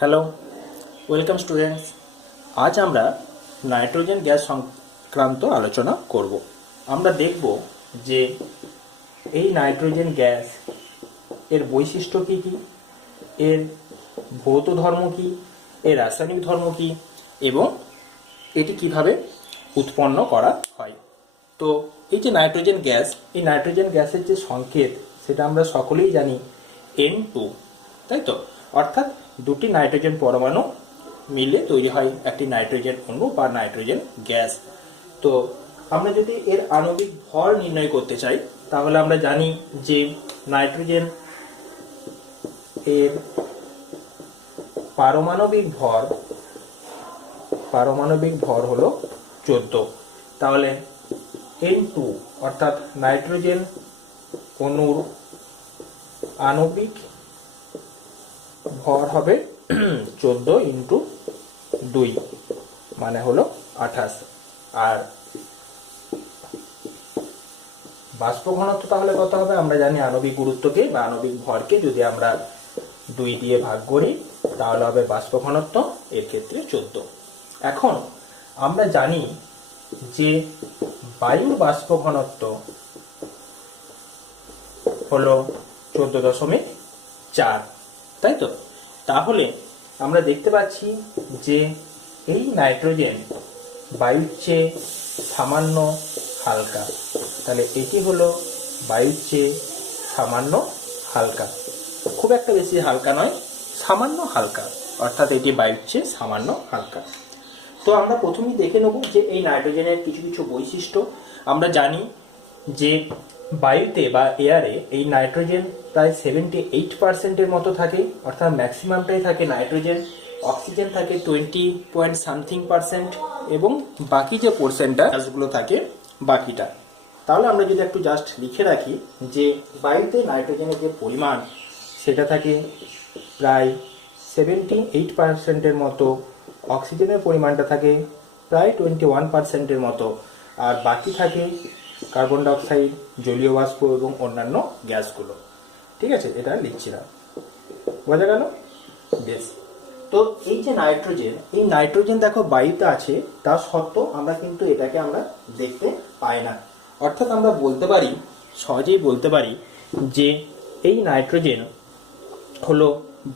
Hello, welcome students. আজ আমরা nitrogen gas সংক্রান্ত আলোচনা করব। আমরা দেখব যে এই নাইট্রোজেন গ্যাস এর বৈশিষ্ট্য কী কী, এর ভৌত ধর্ম কী, এর রাসায়নিক ধর্ম কী এবং এটি কিভাবে উৎপন্ন করা হয়। তো এই যে নাইট্রোজেন গ্যাস, এই নাইট্রোজেন গ্যাসের যে সংকেত সেটা আমরা সকলেই জানি N2, তাই তো? অর্থাৎ দুটি নাইট্রোজেন পরমাণু মিলে তৈরি হয় একটি নাইট্রোজেন অণু বা নাইট্রোজেন গ্যাস। তো আমরা যদি এর আণবিক ভর নির্ণয় করতে চাই তাহলে আমরা জানি যে নাইট্রোজেন এর পারমাণবিক ভর হলো 14। তাহলে N2 অর্থাৎ নাইট্রোজেন অণুর আণবিক ভর হবে 14 ইন্টু 2 মানে হলো 28। আর বাষ্প ঘনত্ব তাহলে কত হবে? আমরা জানি আণবিক গুরুত্বকে বা আণবিক ভরকে যদি আমরা 2 দিয়ে ভাগ করি তাহলে হবে বাষ্প ঘনত্ব, এর ক্ষেত্রে 14। এখন আমরা জানি যে বায়ুর বাষ্প ঘনত্ব হলো 14.4, তাই তো? তাহলে আমরা দেখতে পাচ্ছি যে এই নাইট্রোজেন বায়ুর চেয়ে সামান্য হালকা। তাহলে এটি হলো বায়ুর চেয়ে সামান্য হালকা, খুব একটা বেশি হালকা নয়, সামান্য হালকা, অর্থাৎ এটি বায়ুর চেয়ে সামান্য হালকা। তো আমরা প্রথমেই দেখে নেব যে এই নাইট্রোজেনের কিছু কিছু বৈশিষ্ট্য। আমরা জানি যে বায়ুতে বা এয়ারে এই নাইট্রোজেন প্রায় 78%-এর মতো থাকে, অর্থাৎ ম্যাক্সিমামটাই থাকে নাইট্রোজেন। অক্সিজেন থাকে 20% এবং বাকি যে পোর্শনটা গ্যাসগুলো থাকে বাকিটা। তাহলে আমরা যদি একটু জাস্ট লিখে রাখি যে বায়ুতে নাইট্রোজেনের যে পরিমাণ সেটা থাকে প্রায় 78%-এর মতো, অক্সিজেনের পরিমাণটা থাকে প্রায় 21%-এর মতো, আর বাকি থাকে কার্বন ডাইঅক্সাইড, জলীয় বাষ্প এবং অন্যান্য গ্যাসগুলো। ঠিক আছে, এটা লিখছি না, বোঝা গেল? বেশ। তো এই যে নাইট্রোজেন দেখো বায়ুতে আছে, তা সত্ত্বেও আমরা কিন্তু এটাকে আমরা দেখতে পাই না। অর্থাৎ আমরা সহজেই বলতে পারি যে এই নাইট্রোজেন হলো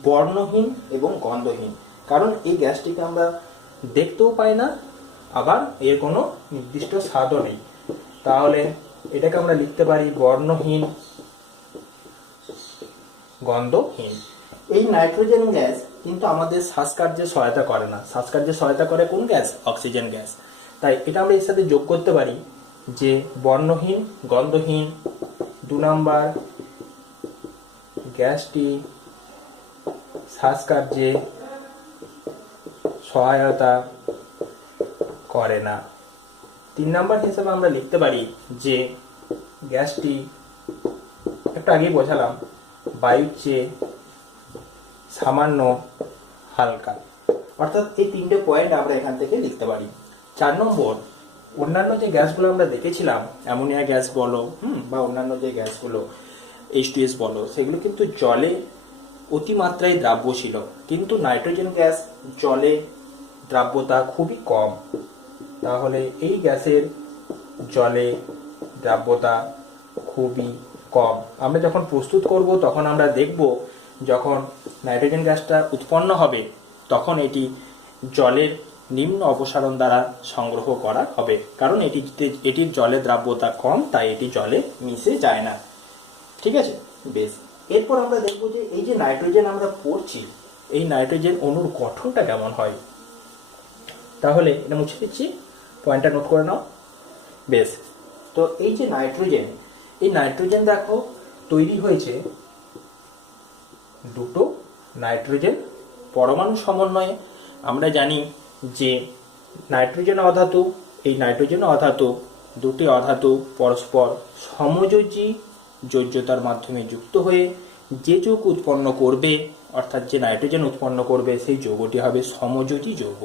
বর্ণহীন এবং গন্ধহীন, কারণ এই গ্যাসটিকে আমরা দেখতেও পাই না, আবার এর কোনো নির্দিষ্ট স্বাদও নেই। তাহলে এটাকে আমরা লিখতে পারি বর্ণহীন, গন্ধহীন। এই নাইট্রোজেন গ্যাস কিন্তু আমাদের শ্বাসকার্যে সহায়তা করে না। শ্বাসকার্যে সহায়তা করে কোন গ্যাস? Oxygen gas. তাই এটা আমরা এর সাথে যোগ করতে পারি যে বর্ণহীন, গন্ধহীন। 2 নাম্বার, গ্যাসটি শ্বাসকার্যে সহায়তা করে না। 3 নাম্বার হিসেবে আমরা লিখতে পারি যে গ্যাসটি, একটু আগেই বোঝালাম, বায়ুর চেয়ে সামান্য হালকা। অর্থাৎ এই 3টে পয়েন্ট আমরা এখান থেকে লিখতে পারি। 4 নম্বর, অন্যান্য যে গ্যাসগুলো আমরা দেখেছিলাম, অ্যামোনিয়া গ্যাস বলো বা অন্যান্য যে গ্যাসগুলো H2S বলো, সেগুলো কিন্তু জলে অতিমাত্রায় দ্রাব্য ছিল, কিন্তু নাইট্রোজেন গ্যাস জলে দ্রাব্যতা খুবই কম। তাহলে এই গ্যাসের জলে দ্রাব্যতা খুবই কম। আমরা যখন প্রস্তুত করব তখন আমরা দেখব যখন নাইট্রোজেন গ্যাসটা উৎপন্ন হবে তখন এটি জলের নিম্ন অপসারণ দ্বারা সংগ্রহ করা হবে, কারণ এটির জলের দ্রাব্যতা কম, তাই এটি জলে মিশে যায় না। ঠিক আছে, বেশ। এরপর আমরা দেখব যে এই যে নাইট্রোজেন আমরা পড়ছি, এই নাইট্রোজেন অণুর গঠনটা কেমন হয়। তাহলে এটা মুছে দিচ্ছি, পয়েন্টটা নোট করে নাও। বেশ। তো এই যে নাইট্রোজেন দেখো তৈরি হয়েছে দুটো নাইট্রোজেন পরমাণু সমন্বয়ে। আমরা জানি যে নাইট্রোজেন অধাতু, এই নাইট্রোজেন অধাতু, দুটি অধাতু পরস্পর সমযোজী যোজ্যতার মাধ্যমে যুক্ত হয়ে যে যৌগ উৎপন্ন করবে, অর্থাৎ যে নাইট্রোজেন উৎপন্ন করবে, সেই যৌগটি হবে সমযোজী যৌগ।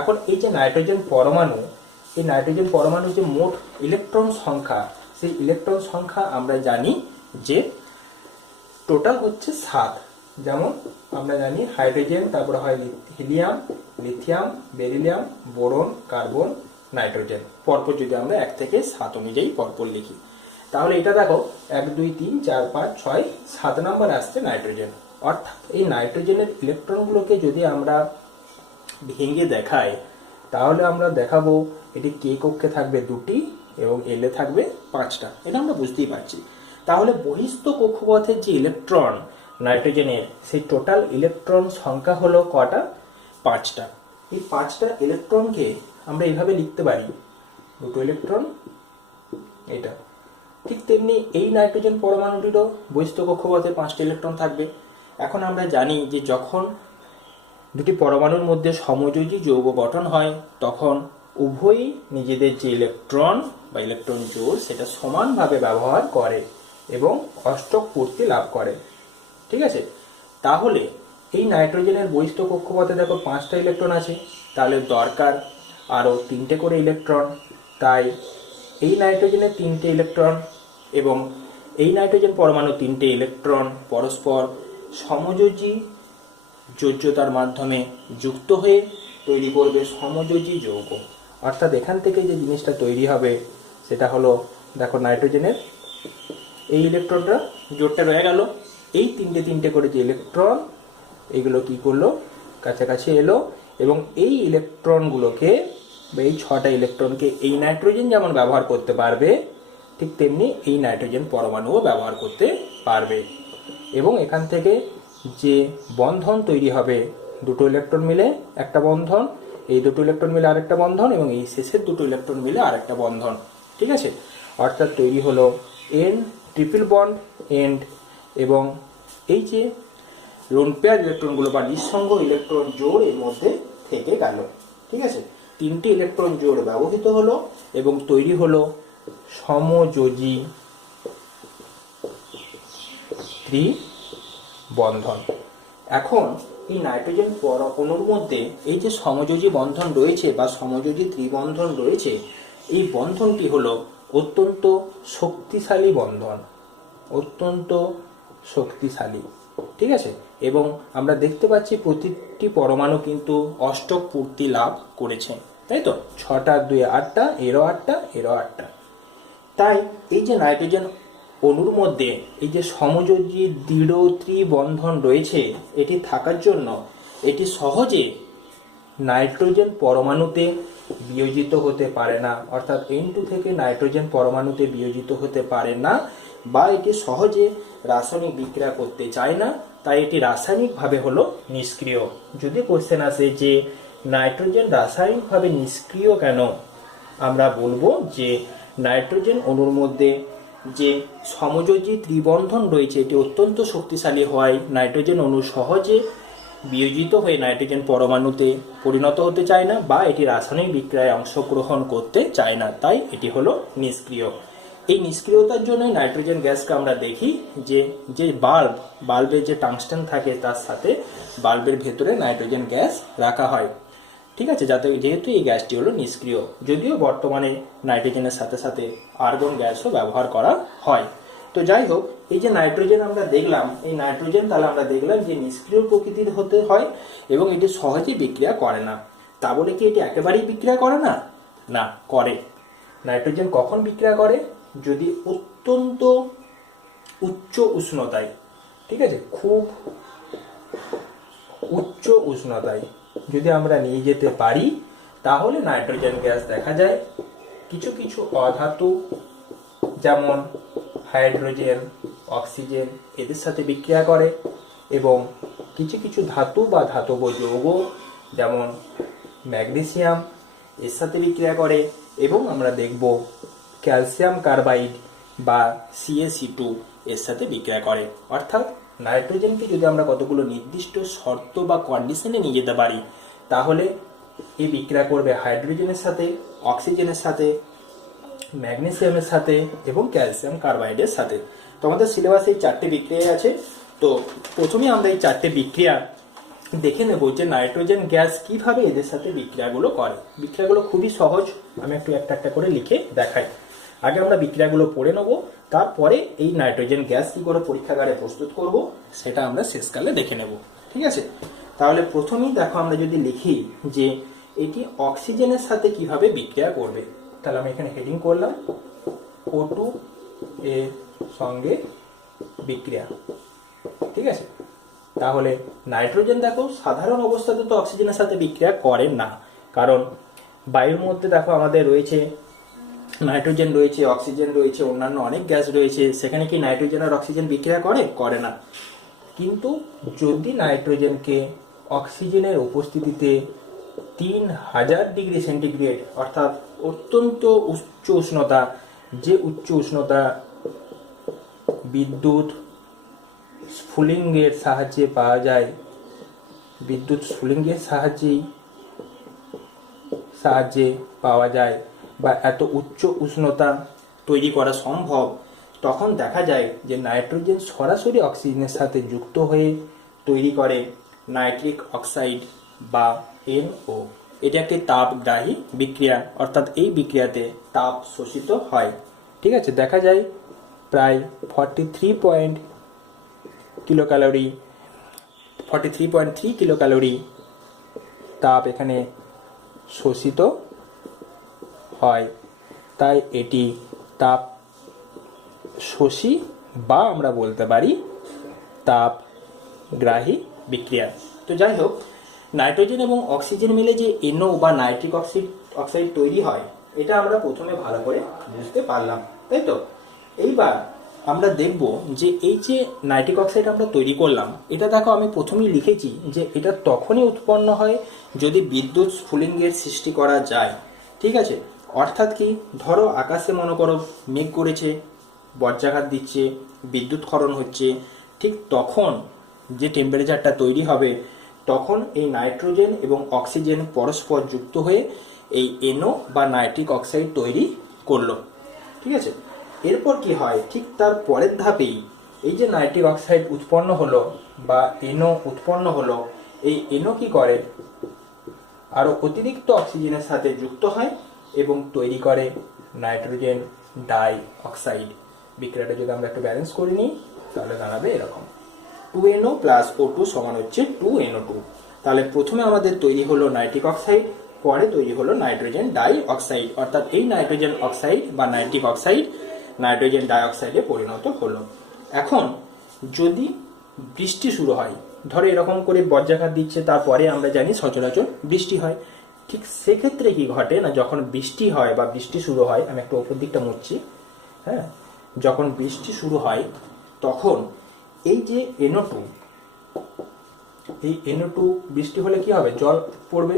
এখন এই যে নাইট্রোজেন পরমাণু, এই নাইট্রোজেন পরমাণুর যে মোট ইলেকট্রন সংখ্যা, সেই ইলেকট্রন সংখ্যা আমরা জানি যে টোটাল হচ্ছে 7। যেমন আমরা জানি হাইড্রোজেন, তারপরে হয় helium, lithium, beryllium, boron, carbon, nitrogen. পরপর যদি আমরা 1 থেকে 7 অনুযায়ী পরপর লিখি, তাহলে এটা দেখো 1 2 3 4 5 6 7 নাম্বার আসছে নাইট্রোজেন। অর্থাৎ এই নাইট্রোজেনের ইলেকট্রনগুলোকে যদি আমরা ভেঙে দেখাই, তাহলে আমরা দেখাবো এটি কে কক্ষে থাকবে 2টি এবং এল এ থাকবে 5টা। এটা আমরা বুঝতেই পারছি। তাহলে বহিস্থ কক্ষপথের যে ইলেকট্রন নাইট্রোজেনের, সেই টোটাল ইলেকট্রন সংখ্যা হলো কটা? 5টা। এই 5টা ইলেকট্রনকে আমরা এইভাবে লিখতে পারি, 2টো ইলেকট্রন এটা। ঠিক তেমনি এই নাইট্রোজেন পরমাণুটিরও বহিস্থ কক্ষপথে 5টা ইলেকট্রন থাকবে। এখন আমরা জানি যে যখন দুটি পরমাণুর মধ্যে সমযোজী যৌগ গঠন হয়, তখন উভয়ই নিজেদের যে ইলেকট্রন বা ইলেকট্রন জোড় সেটা সমানভাবে ব্যবহার করে এবং অষ্টক পূর্তি লাভ করে। ঠিক আছে, তাহলে এই নাইট্রোজেনের বহিস্থ কক্ষপথে দেখো 5টা ইলেকট্রন আছে, তাহলে দরকার আরও 3টে করে ইলেকট্রন। তাই এই নাইট্রোজেনের 3টে ইলেকট্রন এবং এই নাইট্রোজেন পরমাণু 3টে ইলেকট্রন পরস্পর সমযোজী যোজ্যতার মাধ্যমে যুক্ত হয়ে তৈরি করবে সমযোজী যৌগ। অর্থাৎ এখান থেকে যে জিনিসটা তৈরি হবে সেটা হলো, দেখো নাইট্রোজেনের এই ইলেকট্রনটা জোড়টা রয়ে গেল, এই 3টে করে যে ইলেকট্রন এইগুলো কি করলো, কাছাকাছি এলো এবং এই ইলেকট্রনগুলোকে বা এই 6টা ইলেকট্রনকে এই নাইট্রোজেন যেমন ব্যবহার করতে পারবে, ঠিক তেমনি এই নাইট্রোজেন পরমাণুও ব্যবহার করতে পারবে। এবং এখান থেকে যে বন্ধন তৈরি হবে, 2টো ইলেকট্রন মিলে একটা বন্ধন, এই 2টো ইলেকট্রন মিলে আরেকটা বন্ধন এবং এই শেষের 2টো ইলেকট্রন মিলে আরেকটা বন্ধন। ঠিক আছে, অর্থাৎ তৈরি হলো এন ট্রিপল বন্ড এন্ড। এবং এই যে লোন পেয়ার ইলেকট্রনগুলো বা নিঃসঙ্গ ইলেকট্রন জোড় এর মধ্যে থেকে গেল। ঠিক আছে, 3টে ইলেকট্রন জোড় ব্যবহৃত হলো এবং তৈরি হলো সমযোজী ত্রিবন্ধন। এখন এই নাইট্রোজেন অণুর মধ্যে এই যে সমযোজী বন্ধন রয়েছে বা সমযোজী ত্রিবন্ধন রয়েছে, এই বন্ধনটি হলো অত্যন্ত শক্তিশালী বন্ধন, অত্যন্ত শক্তিশালী। ঠিক আছে, এবং আমরা দেখতে পাচ্ছি প্রতিটি পরমাণু কিন্তু অষ্টক পূর্তি লাভ করেছে, তাই তো? 6টা 2 8টা, এরও 8টা, এরও 8টা। তাই এই যে নাইট্রোজেন অণুর মধ্যে এই যে সমযোজী দৃঢ় ত্রিবন্ধন রয়েছে, এটি থাকার জন্য এটি সহজে নাইট্রোজেন পরমাণুতে বিয়োজিত হতে পারে না, অর্থাৎ N2 থেকে নাইট্রোজেন পরমাণুতে বিয়োজিত হতে পারে না, বা এটি সহজে রাসায়নিক বিক্রিয়া করতে চায় না, তাই এটি রাসায়নিকভাবে হলো নিষ্ক্রিয়। যদি কোশ্চেন আসে যে নাইট্রোজেন রাসায়নিকভাবে নিষ্ক্রিয় কেন, আমরা বলবো যে নাইট্রোজেন অণুর মধ্যে যে সমযোজী ত্রিবন্ধন রয়েছে এটি অত্যন্ত শক্তিশালী হওয়ায় নাইট্রোজেন অণু সহজে বিয়োজিত হয়ে নাইট্রোজেন পরমাণুতে পরিণত হতে চায় না, বা এটি রাসায়নিক বিক্রিয়ায় অংশগ্রহণ করতে চায় না, তাই এটি হলো নিষ্ক্রিয়। এই নিষ্ক্রিয়তার জন্যই নাইট্রোজেন গ্যাসকে আমরা দেখি যে যে বাল্বের যে টাংস্টেন থাকে তার সাথে বাল্বের ভেতরে নাইট্রোজেন গ্যাস রাখা হয়। ঠিক আছে, যেহেতু এই গ্যাসটি হলো নিষ্ক্রিয়, যদিও বর্তমানে নাইট্রোজেনের সাথে সাথে আর্গন গ্যাসও ব্যবহার করা হয়। তো যাই হোক, এই যে নাইট্রোজেন আমরা দেখলাম, এই নাইট্রোজেন তাহলে আমরা দেখলাম যে নিষ্ক্রিয় প্রকৃতির হতে হয় এবং এটি সহজে বিক্রিয়া করে না। তা বলে কি এটি একেবারেই বিক্রিয়া করে না? না, করে। নাইট্রোজেন কখন বিক্রিয়া করে? যদি অত্যন্ত উচ্চ উষ্ণতায়, ঠিক আছে, খুব উচ্চ উষ্ণতায় যদি আমরা নিয়ে যেতে পারি, তাহলে নাইট্রোজেন গ্যাস দেখা যায়। কিছু কিছু অধাতু যেমন হাইড্রোজেন, অক্সিজেন এদের সাথে বিক্রিয়া করে এবং কিছু কিছু ধাতু বা ধাতব যৌগ যেমন ম্যাগনেসিয়াম এর সাথে বিক্রিয়া করে এবং আমরা দেখব ক্যালসিয়াম কার্বাইড বা CaC2 এর সাথে বিক্রিয়া করে। অর্থাৎ নাইট্রোজেনকে যদি আমরা কতগুলো নির্দিষ্ট শর্ত বা কন্ডিশনে নিয়ে যেতে পারি, তাহলে এই বিক্রিয়া করবে হাইড্রোজেনের সাথে, অক্সিজেনের সাথে, ম্যাগনেসিয়ামের সাথে এবং ক্যালসিয়াম কার্বাইডের সাথে। তোমাদের সিলেবাসে এই 4টে বিক্রিয়া আছে। তো প্রথমে আমরা এই 4টে বিক্রিয়া দেখে নেব যে নাইট্রোজেন গ্যাস কিভাবে এদের সাথে বিক্রিয়াগুলো করে। বিক্রিয়াগুলো খুবই সহজ, আমি একটু একটা একটা করে লিখে দেখাই। আগে আমরা বিক্রিয়াগুলো পড়ে নেব, তারপরে এই নাইট্রোজেন গ্যাস কী করে পরীক্ষাগারে প্রস্তুত করব সেটা আমরা শেষকালে দেখে নেব। ঠিক আছে, তাহলে প্রথমেই দেখো আমরা যদি লিখি যে এটি অক্সিজেনের সাথে কিভাবে বিক্রিয়া করবে, তাহলে আমি এখানে হেডিং করলাম O2 এর সঙ্গে বিক্রিয়া। ঠিক আছে, তাহলে নাইট্রোজেন দেখো সাধারণ অবস্থাতে তো অক্সিজেনের সাথে বিক্রিয়া করে না, কারণ বায়ুর মধ্যে দেখো আমাদের রয়েছে নাইট্রোজেন রয়েছে, অক্সিজেন রয়েছে, অন্যান্য অনেক গ্যাস রয়েছে, সেখানে কি নাইট্রোজেন আর অক্সিজেন বিক্রিয়া করে না। কিন্তু যদি নাইট্রোজেনকে অক্সিজেনের উপস্থিতিতে 3000 ডিগ্রি সেন্টিগ্রেড অর্থাৎ অত্যন্ত উচ্চ উষ্ণতা, যে উচ্চ উষ্ণতা বিদ্যুৎ স্ফুলিঙ্গের সাহায্যে পাওয়া যায়, বিদ্যুৎ স্ফুলিঙ্গের সাহায্যে পাওয়া যায় বা এত উচ্চ উষ্ণতা তৈরি করা সম্ভব, তখন দেখা যায় যে নাইট্রোজেন সরাসরি অক্সিজেনের সাথে যুক্ত হয়ে তৈরি করে নাইট্রিক অক্সাইড বা NO। এটা একটি তাপগ্রাহী বিক্রিয়া, অর্থাৎ এই বিক্রিয়াতে তাপ শোষিত হয়। ঠিক আছে, দেখা যায় প্রায় 43.3 কিলোক্যালোরি তাপ এখানে শোষিত হয়, তাই এটি তাপ শোষী বা আমরা বলতে পারি তাপগ্রাহী বিক্রিয়া। তো যাই হোক, নাইট্রোজেন এবং অক্সিজেন মিলে যে NO বা নাইট্রিক অক্সাইড তৈরি হয়, এটা আমরা প্রথমে ভালো করে বুঝতে পারলাম, তাই তো। এইবার আমরা দেখব যে এই যে নাইট্রিক অক্সাইড আমরা তৈরি করলাম, এটা দেখো আমি প্রথমেই লিখেছি যে এটা তখনই উৎপন্ন হয় যদি বিদ্যুৎ স্ফুলিঙ্গের সৃষ্টি করা যায়। ঠিক আছে, অর্থাৎ কি, ধরো আকাশে মনে করো মেঘ করেছে, বজ্রাঘাত দিচ্ছে, বিদ্যুৎ ক্ষরণ হচ্ছে, ঠিক তখন যে টেম্পারেচারটা তৈরি হবে, তখন এই নাইট্রোজেন এবং অক্সিজেন পরস্পর যুক্ত হয়ে এই NO বা নাইট্রিক অক্সাইড তৈরি করলো। ঠিক আছে, এরপর কি হয়, ঠিক তার পরের ধাপেই এই যে নাইট্রিক অক্সাইড উৎপন্ন হলো বা NO উৎপন্ন হলো, এই NO কি করে, আরো অতিরিক্ত অক্সিজেনের সাথে যুক্ত হয় এবং তৈরি করে নাইট্রোজেন ডাই অক্সাইড। বিক্রিয়াটা যদি আমরা একটু ব্যালেন্স করে নিই, তাহলে দাঁড়াবে এরকম 2NO প্লাস O2 সমান হচ্ছে 2NO2। তাহলে প্রথমে আমাদের তৈরি হলো নাইট্রিক অক্সাইড, পরে তৈরি হলো নাইট্রোজেন ডাই অক্সাইড, অর্থাৎ এই নাইট্রোজেন অক্সাইড বা নাইট্রিক অক্সাইড নাইট্রোজেন ডাই অক্সাইডে পরিণত হলো। এখন যদি বৃষ্টি শুরু হয়, ধরো এরকম করে বজ্রাঘাত দিচ্ছে, তারপরে আমরা জানি সচরাচর বৃষ্টি হয়, ঠিক সেক্ষেত্রে কি ঘটে না, যখন বৃষ্টি হয় বা বৃষ্টি শুরু হয়, আমি একটু ওপর দিকটা মুছছি, হ্যাঁ, যখন বৃষ্টি শুরু হয় তখন এই যে NO2, এই NO2 বৃষ্টি হলে কি হবে, জল পড়বে,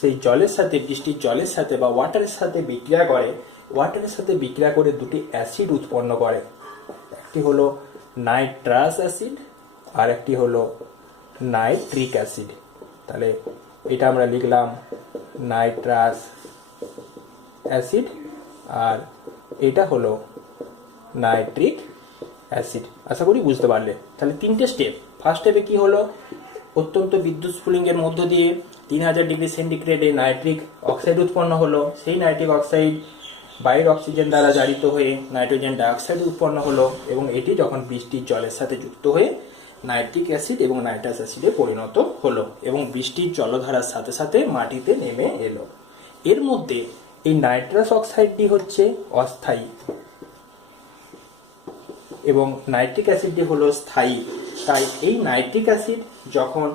সেই জলের সাথে, বৃষ্টির জলের সাথে বা ওয়াটারের সাথে বিক্রিয়া করে, ওয়াটারের সাথে বিক্রিয়া করে দুটি অ্যাসিড উৎপন্ন করে, একটি হলো নাইট্রাস অ্যাসিড আর একটি হলো নাইট্রিক অ্যাসিড। তাহলে এটা আমরা লিখলাম নাইট্রাস অ্যাসিড আর এটা হলো নাইট্রিক অ্যাসিড। আশা করি বুঝতে পারলে। তাহলে তিনটে স্টেপ। ফার্স্ট স্টেপে কি হলো, অত্যন্ত বিদ্যুৎ স্ফুলিঙ্গের মধ্য দিয়ে 3000 ডিগ্রি সেন্টিগ্রেডে নাইট্রিক অক্সাইড উৎপন্ন হলো, সেই নাইট্রিক অক্সাইড বাইরের অক্সিজেন দ্বারা জারিত হয়ে নাইট্রোজেন ডাইঅক্সাইড উৎপন্ন হলো এবং এটি যখন বৃষ্টির জলের সাথে যুক্ত হয়ে নাইট্রিক অ্যাসিড এবং নাইট্রাস অ্যাসিডে পরিণত হলো এবং বৃষ্টির জলধারার সাথে সাথে মাটিতে নেমে এলো। এর মধ্যে এই নাইট্রাস অক্সাইডটি হচ্ছে অস্থায়ী এবং নাইট্রিক অ্যাসিডটি হলো স্থায়ী। তাই এই নাইট্রিক অ্যাসিড যখন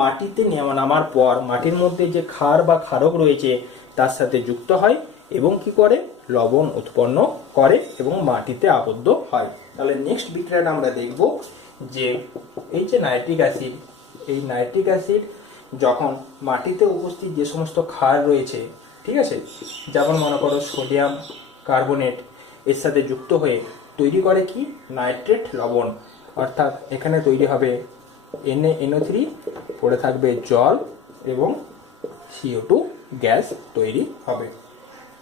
মাটিতে নামার পর মাটির মধ্যে যে ক্ষার বা ক্ষারক রয়েছে তার সাথে যুক্ত হয় এবং কি করে, লবণ উৎপন্ন করে এবং মাটিতে আবদ্ধ হয়। তাহলে নেক্সট বিক্রিয়াটা আমরা দেখব যে এই যে নাইট্রিক অ্যাসিড, এই নাইট্রিক অ্যাসিড যখন মাটিতে উপস্থিত যে সমস্ত ক্ষার রয়েছে, ঠিক আছে, যেমন মনে করো সোডিয়াম কার্বনেট, এর সাথে যুক্ত হয়ে তৈরি করে কি, নাইট্রেট লবণ, অর্থাৎ এখানে তৈরি হবে NaNO3, পড়ে থাকবে জল এবং CO2 গ্যাস তৈরি হবে।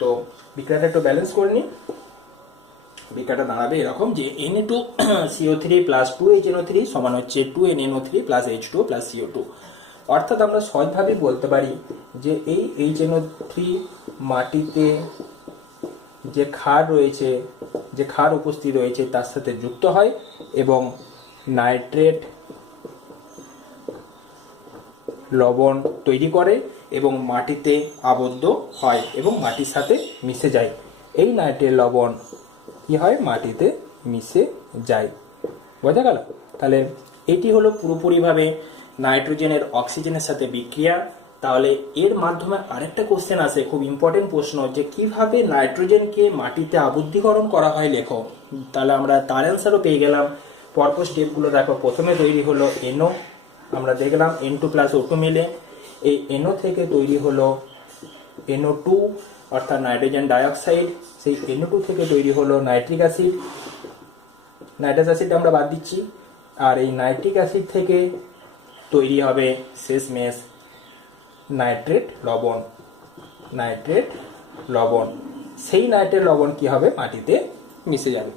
তো বিক্রিয়াটা একটু ব্যালেন্স করে নিই। বিক্রিয়াটা দাঁড়াবে এরকম যে Na2CO3 প্লাস 2HNO3 সমান হচ্ছে 2NNO3 plus H2 plus CO2। অর্থাৎ আমরা সহজভাবে বলতে পারি যে এই HNO3 মাটিতে যে ক্ষার রয়েছে, যে ক্ষার উপস্থিত রয়েছে তার সাথে যুক্ত হয় এবং নাইট্রেট লবণ তৈরি করে এবং মাটিতে আবদ্ধ হয় এবং মাটির সাথে মিশে যায়। এই নাইট্রেট লবণ কি হয়, মাটিতে মিশে যায়। বোঝা গেল? তাহলে এটি হলো পুরোপুরিভাবে নাইট্রোজেনের অক্সিজেনের সাথে বিক্রিয়া। তাহলে এর মাধ্যমে আরেকটা কোশ্চেন আসে, খুব ইম্পর্টেন্ট প্রশ্ন, যে কিভাবে নাইট্রোজেনকে মাটিতে আবদ্ধীকরণ করা হয় লেখো। তাহলে আমরা তার অ্যান্সারও পেয়ে গেলাম। পরপর স্টেপগুলো দেখো। প্রথমে তৈরি হলো NO, আমরা দেখলাম N2 + O2 মিলে। এই NO থেকে তৈরি হলো NO2 অর্থাৎ নাইট্রোজেন ডাইঅক্সাইড। সেই NO2 থেকে তৈরি হলো নাইট্রিক অ্যাসিড, নাইট্রাস অ্যাসিড আমরা বাদ দিচ্ছি। আর এই নাইট্রিক অ্যাসিড থেকে তৈরি হবে শেষমেশ নাইট্রেট লবণ, নাইট্রেট লবণ। সেই নাইট্রেট লবণ কি হবে, মাটিতে মিশে যাবে।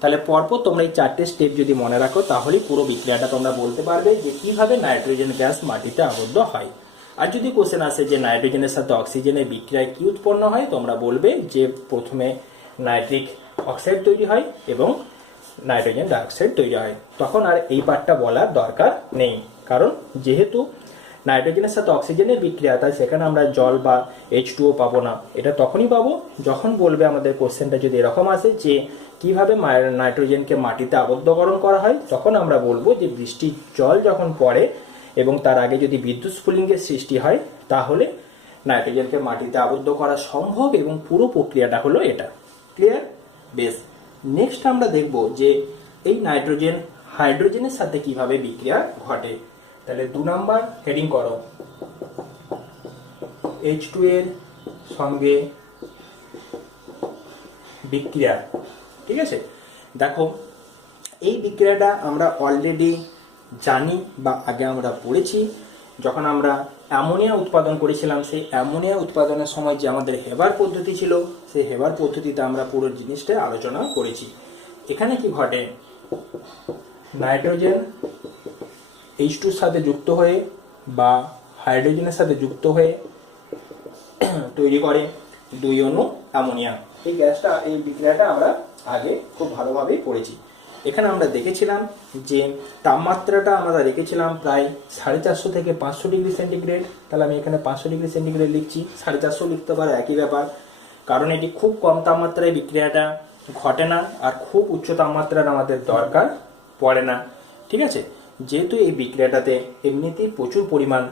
তাহলে পরপর তোমরা এই 4টে স্টেপ যদি মনে রাখো তাহলেই পুরো বিক্রিয়াটা তোমরা বলতে পারবে যে কিভাবে নাইট্রোজেন গ্যাস মাটিতে আবদ্ধ হয়। আর যদি কোশ্চেন আসে যে নাইট্রোজেনের সাথে অক্সিজেনের বিক্রিয়ায় কি উৎপন্ন হয়, তোমরা বলবে যে প্রথমে নাইট্রিক অক্সাইড তৈরি হয় এবং নাইট্রোজেন ডাইঅক্সাইড তৈরি হয়। তখন আর এই পার্টটা বলার দরকার নেই, কারণ যেহেতু নাইট্রোজেনের সাথে অক্সিজেনের বিক্রিয়া, তাই সেখানে আমরা জল বা H2O পাবো না। এটা তখনই পাবো যখন বলবে, আমাদের কোশ্চেনটা যদি এরকম আসে যে কিভাবে নাইট্রোজেনকে মাটিতে আবদ্ধকরণ করা হয়, তখন আমরা বলবো যে বৃষ্টির জল যখন পড়ে এবং তার আগে যদি বিদ্যুৎ স্ফুলিঙ্গের সৃষ্টি হয় তাহলে নাইট্রোজেনকে মাটিতে আবদ্ধ করা সম্ভব এবং পুরো প্রক্রিয়াটা হলো এটা। ক্লিয়ার? বেশ, নেক্সট আমরা দেখব যে এই নাইট্রোজেন হাইড্রোজেনের সাথে কিভাবে বিক্রিয়া ঘটে। তাহলে 2 নাম্বার হেডিং করো, H2 এর সঙ্গে বিক্রিয়া। ঠিক আছে, দেখো এই বিক্রিয়াটা আমরা অলরেডি জানি বা আগে আমরা পড়েছি। যখন আমরা অ্যামোনিয়া উৎপাদন করেছিলাম, সেই অ্যামোনিয়া উৎপাদনের সময় যে আমাদের হেবার পদ্ধতি ছিল, সেই হেবার পদ্ধতিতে আমরা পুরো জিনিসটা আলোচনা করেছি। এখানে কি ঘটে, নাইট্রোজেন H2 সাথে যুক্ত হয়ে বা হাইড্রোজেনের সাথে যুক্ত হয়ে তৈরি করে 2 অণু অ্যামোনিয়া। এই গ্যাসটা, এই বিক্রিয়াটা আমরা আগে খুব ভালোভাবেই পড়েছি। এখানে আমরা দেখেছিলাম যে তাপমাত্রাটা আমরা রেখেছিলাম প্রায় 450 থেকে 500 ডিগ্রি সেন্টিগ্রেড। তাহলে আমি এখানে 500 ডিগ্রি সেন্টিগ্রেড লিখছি, 450 লিখতে পারে, একই ব্যাপার। কারণ এটি খুব কম তাপমাত্রায় বিক্রিয়াটা ঘটে না, আর খুব উচ্চ তাপমাত্রার আমাদের দরকার পড়ে না। ঠিক আছে, যেহেতু এই বিক্রিয়াটাতে এমনিতেই প্রচুর পরিমাণ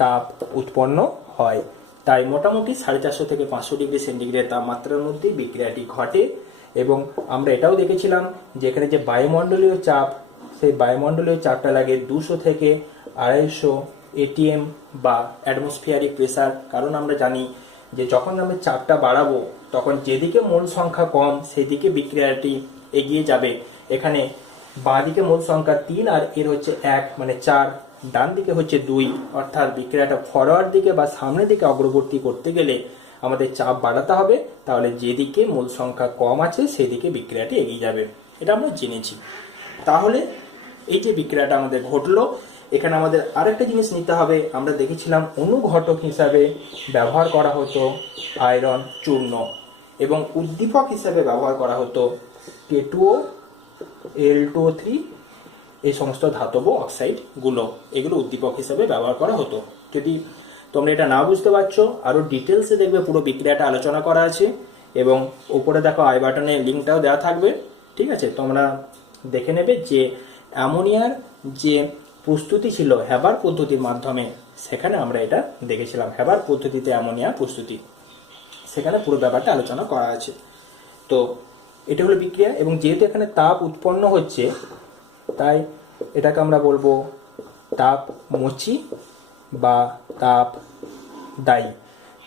তাপ উৎপন্ন হয়, তাই মোটামুটি 450 থেকে 500 ডিগ্রি সেন্টিগ্রেড তাপমাত্রার মধ্যে বিক্রিয়াটি ঘটে। এবং আমরা এটাও দেখেছিলাম যে এখানে যে বায়ুমণ্ডলীয় চাপ, সেই বায়ুমণ্ডলীয় চাপটা লাগে 200 থেকে 250 ATM বা অ্যাটমসফিয়ারিক প্রেসার। কারণ আমরা জানি যে যখন আমরা চাপটা বাড়াবো তখন যেদিকে মোল সংখ্যা কম সেদিকে বিক্রিয়াটি এগিয়ে যাবে। এখানে বাঁ দিকে মোল সংখ্যা 3 আর এর হচ্ছে 1 মানে 4, ডান দিকে হচ্ছে 2, অর্থাৎ বিক্রিয়াটা ফরওয়ার্ড দিকে বা সামনের দিকে অগ্রগতি করতে গেলে আমাদের চাপ বাড়াতে হবে। তাহলে যেদিকে মোল সংখ্যা কম আছে সেদিকে বিক্রিয়াটি এগিয়ে যাবে, এটা আমরা জেনেছি। তাহলে এই যে বিক্রিয়াটা আমাদের ঘটলো, এখানে আমাদের আরেকটা জিনিস নিতে হবে। আমরা দেখেছিলাম অনুঘটক হিসাবে ব্যবহার করা হতো আয়রন চূর্ণ এবং উদ্দীপক হিসাবে ব্যবহার করা হতো K2O, Al2O3, এই সমস্ত ধাতব অক্সাইডগুলো, এগুলো উদ্দীপক হিসাবে ব্যবহার করা হতো। যদি তোমরা এটা না বুঝতে পারছো, আরও ডিটেলসে দেখবে পুরো বিক্রিয়াটা আলোচনা করা আছে এবং উপরে দেখো আই বাটনে লিঙ্কটাও দেওয়া থাকবে। ঠিক আছে, তোমরা দেখে নেবে যে অ্যামোনিয়ার যে প্রস্তুতি ছিল হেবার পদ্ধতির মাধ্যমে, সেখানে আমরা এটা দেখেছিলাম। হেবার পদ্ধতিতে অ্যামোনিয়া প্রস্তুতি, সেখানে পুরো ব্যাপারটা আলোচনা করা আছে। তো এটা হলো বিক্রিয়া, এবং যেহেতু এখানে তাপ উৎপন্ন হচ্ছে তাই এটাকে আমরা বলবো তাপমোচী বা তাপ দায়ী।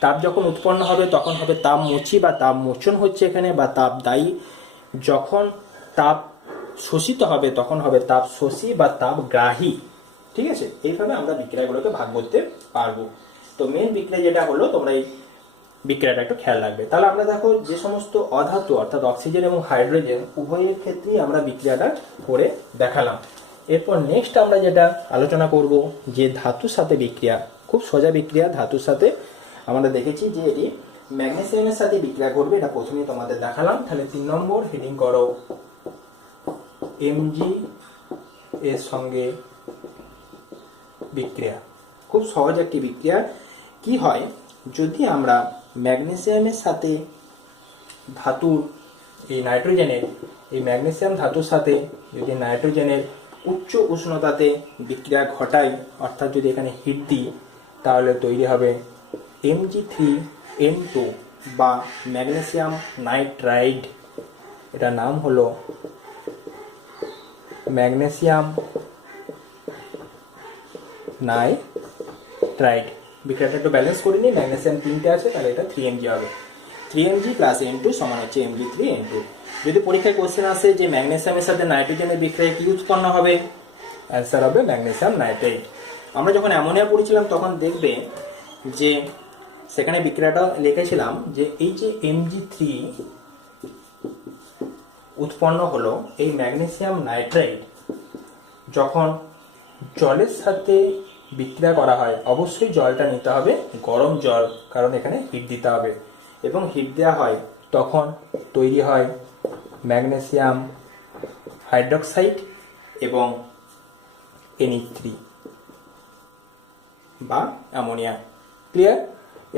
তাপ যখন উৎপন্ন হবে তখন হবে তাপমোচী বা তাপমোচন হচ্ছে এখানে, বা তাপ দায়ী। যখন তাপ শোষিত হবে তখন হবে তাপ শোষী বা তাপ গ্রাহী। ঠিক আছে, এইভাবে আমরা বিক্রিয়াগুলোকে ভাগ করতে পারবো। তো মেন বিক্রিয়া যেটা হলো, তোমরা এই বিক্রিয়াটা একটু খেয়াল রাখবে। তাহলে আমরা দেখো যে সমস্ত অধাতু অর্থাৎ অক্সিজেন এবং হাইড্রোজেন উভয়ের ক্ষেত্রেই আমরা বিক্রিয়াটা করে দেখালাম। এরপর নেক্সট আমরা যেটা আলোচনা করব যে ধাতুর সাথে বিক্রিয়া, খুব সোজা বিক্রিয়া ধাতুর সাথে। আমরা দেখেছি যে এটি ম্যাগনেসিয়ামের সাথে বিক্রিয়া করবে, এটা প্রথমেই তোমাদের দেখালাম। তাহলে 3 নম্বর হেডিং করো Mg এর সঙ্গে বিক্রিয়া। খুব সহজ একটি বিক্রিয়া। কি হয়, যদি আমরা ম্যাগনেসিয়ামের সাথে ধাতুর এই নাইট্রোজেনের, এই ম্যাগনেসিয়াম ধাতুর সাথে যদি নাইট্রোজেনের উচ্চ উষ্ণতাতে বিক্রিয়া ঘটাই, অর্থাৎ যদি এখানে হিট দিই, তাহলে তৈরি হবে Mg3N2 বা ম্যাগনেসিয়াম নাইট্রাইড। এটার নাম হলো ম্যাগনেসিয়াম নাইট্রাইড। বিক্রিয়াটা একটু ব্যালেন্স করে নিই, ম্যাগনেসিয়াম 3টে আছে, তাহলে এটা 3Mg হবে। 3Mg প্লাস N2 সমান হচ্ছে Mg3N2। যদি পরীক্ষায় কোশ্চেন আসে যে ম্যাগনেসিয়ামের সাথে নাইট্রোজেনের বিক্রিয়ায় কি উৎপন্ন হবে, অ্যান্সার হবে ম্যাগনেসিয়াম নাইট্রাইড। আমরা যখন অ্যামোনিয়া পড়েছিলাম তখন দেখবে যে সেখানে বিক্রিয়াটা লিখেছিলাম যে এই যে Mg3 উৎপন্ন হলো, এই ম্যাগনেসিয়াম নাইট্রাইড যখন জলের সাথে বিক্রিয়া করা হয়, অবশ্যই জলটা নিতে হবে গরম জল, কারণ এখানে হিট দিতে হবে, এবং হিট দেওয়া হয় তখন তৈরি হয় ম্যাগনেসিয়াম হাইড্রোক্সাইড এবং Na3 বা অ্যামোনিয়া। ক্লিয়ার?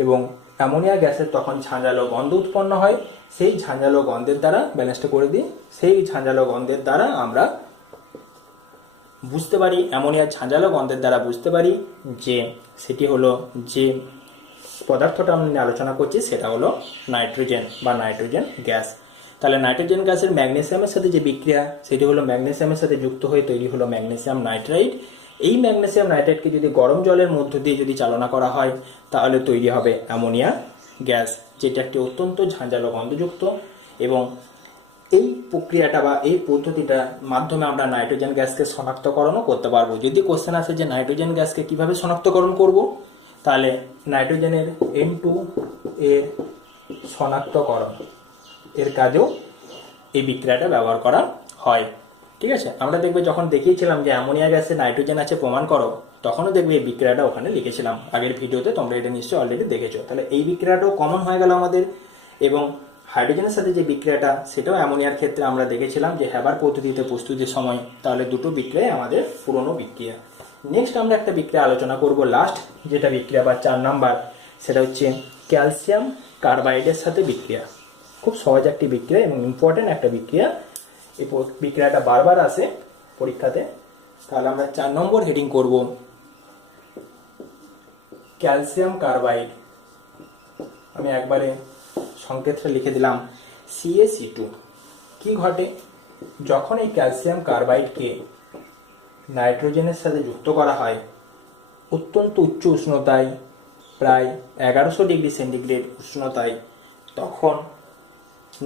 এবং অ্যামোনিয়া গ্যাসের তখন ঝাঁঝালো গন্ধ উৎপন্ন হয়। সেই ঝাঁঝালো গন্ধের দ্বারা, ব্যালেন্সটা করে দিই, সেই ঝাঁঝালো গন্ধের দ্বারা আমরা বুঝতে পারি, অ্যামোনিয়ার ঝাঁঝালো গন্ধের দ্বারা বুঝতে পারি যে সেটি হলো, যে পদার্থটা আমরা নিয়ে আলোচনা করছি সেটা হলো নাইট্রোজেন বা নাইট্রোজেন গ্যাস। তাহলে নাইট্রোজেন গ্যাসের ম্যাগনেসিয়ামের সাথে যে বিক্রিয়া, সেটি হলো ম্যাগনেসিয়ামের সাথে যুক্ত হয়ে তৈরি হলো ম্যাগনেসিয়াম নাইট্রাইড। এই ম্যাগনেসিয়াম নাইট্রাইডকে যদি গরম জলের মধ্য দিয়ে যদি চালনা করা হয়, তাহলে তৈরি হবে অ্যামোনিয়া গ্যাস, যেটা একটি অত্যন্ত ঝাঁঝালো গন্ধযুক্ত। এবং এই প্রক্রিয়াটা বা এই পদ্ধতিটার মাধ্যমে আমরা নাইট্রোজেন গ্যাসকে শনাক্তকরণও করতে পারবো। যদি কোশ্চেন আসে যে নাইট্রোজেন গ্যাসকে কিভাবে শনাক্তকরণ করব, তাহলে নাইট্রোজেনের N2 এর শনাক্তকরণ এর কাজেও এই বিক্রিয়াটা ব্যবহার করা হয়। ঠিক আছে? আমরা দেখবে যখন দেখিয়েছিলাম যে অ্যামোনিয়া গ্যাসে নাইট্রোজেন আছে প্রমাণ করো, তখনও দেখবে এই বিক্রিয়াটা ওখানে লিখেছিলাম আগের ভিডিওতে, তোমরা এটা নিশ্চয়ই অলরেডি দেখেছো। তাহলে এই বিক্রিয়াটাও কমন হয়ে গেল আমাদের। এবং হাইড্রোজেনের সাথে যে বিক্রিয়াটা, সেটাও অ্যামোনিয়ার ক্ষেত্রে আমরা দেখেছিলাম যে হ্যাবার পদ্ধতিতে প্রস্তুতির সময়। তাহলে দুটো বিক্রিয়া আমাদের পুরনো বিক্রিয়া। নেক্সট আমরা একটা বিক্রিয়া আলোচনা করব, লাস্ট যেটা বিক্রিয়া বা 4 নাম্বার, সেটা হচ্ছে ক্যালসিয়াম কার্বাইডের সাথে বিক্রিয়া। খুব সহজ একটি বিক্রিয়া এবং ইম্পর্টেন্ট একটা বিক্রিয়া। এই বিক্রিয়াটা বারবার আসে পরীক্ষাতে। তাহলে আমরা 4 নম্বর হেডিং করব ক্যালসিয়াম কার্বাইড। আমি একবারে সংকেতটা লিখে দিলাম CaC2। কি ঘটে যখন এই ক্যালসিয়াম কার্বাইডকে নাইট্রোজেনের সাথে যুক্ত করা হয় অত্যন্ত উচ্চ উষ্ণতায়, প্রায় 1100 ডিগ্রি সেন্টিগ্রেড উষ্ণতায়, তখন